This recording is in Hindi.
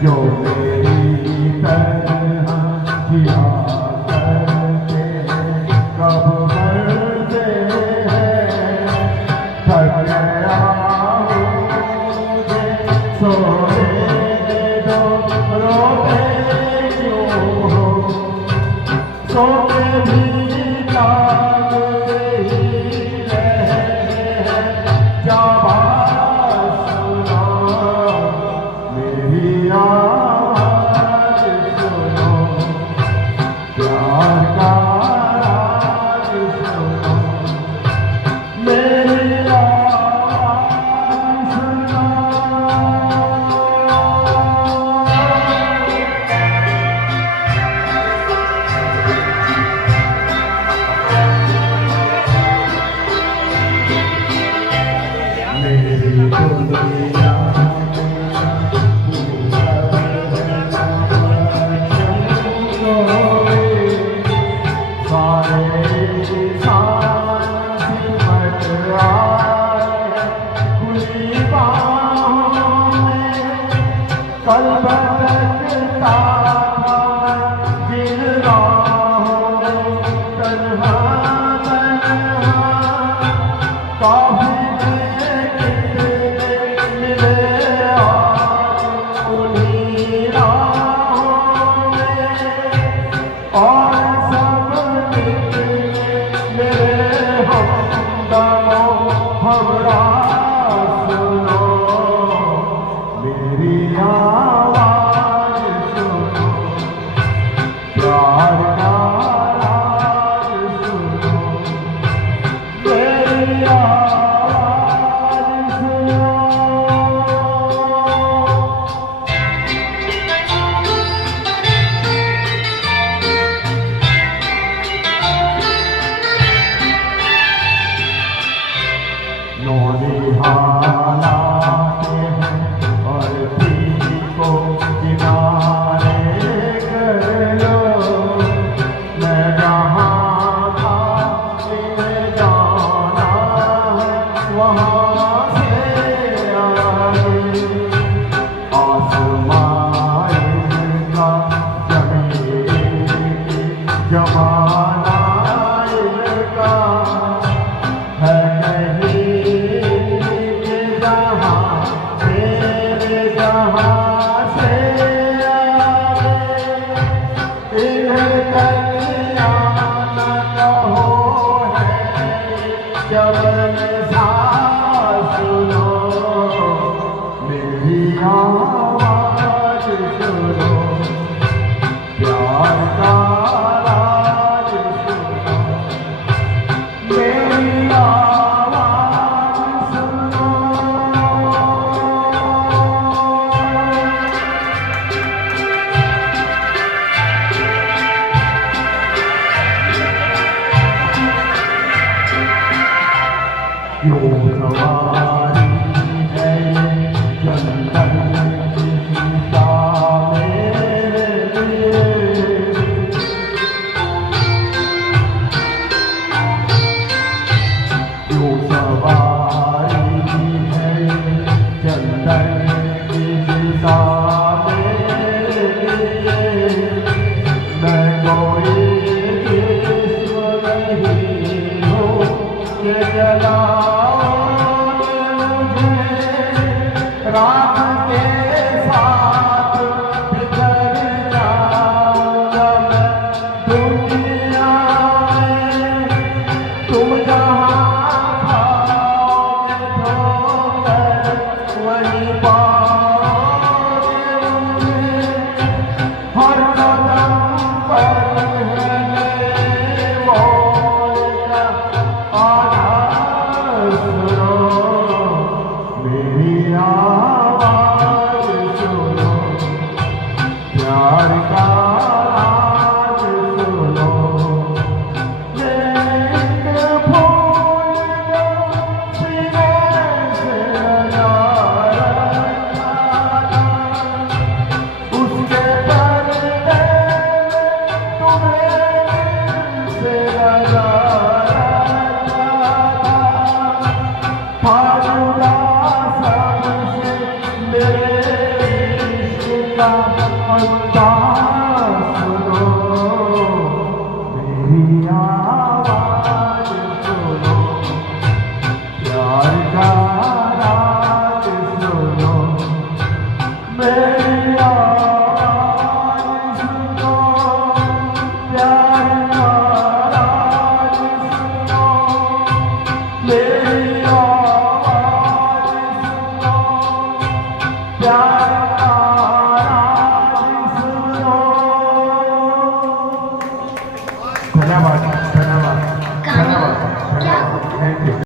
जो मेरी तरह जिया करते कब मरते हैं थक गया मुझे सोने दो रोते क्यों हो सो के भी जाग ही रहते हैं जाबाज सुना मेरी आवाज सुनो प्यार का राज सुनो मेरी आवाज सुनो मेरी दुनिया कल भटकता गिर रहा तन्हा तन्हा काफी मिले आज उन्हीं राहों में और सब मेरे हमदमों हमरा सुनो मेरी आवाज सुनो प्यार का राज सुनो मेरी आवाज सुनो हालाते हैं और पीली को किनारे कर लो मैं जहाँ था तुम्हें जाना है वहाँ से आगे आसमान का जमीन जमाना इनका है जबन सा सुनो मेरी आवाज सुनो प्यार का राज सुनो मेरी आवाज सुनो क्यों सवारी है चंदन की सीता मेरे लिए क्यों सवारी है चंदन की सीता मेरे लिए मैं कोई किस्म नहीं हूँ ये जला रात के साथ बिखर जाऊंगा मैं दुनिया में तुम जहाँ खाओगे ठोकर वहीं पाओगे मुझे हर कदम पर है मेरे मौत का आधार सुनो का अंदाज सुनो, मेरी आवाज सुनो, प्यार का राज सुनो, मेरी आवाज सुनो, प्यार का राज सुनो, मेरी आवाज सुनो, प्यार का राज सुनो। धन्यवाद, धन्यवाद, धन्यवाद, धन्यवाद, थैंक यू।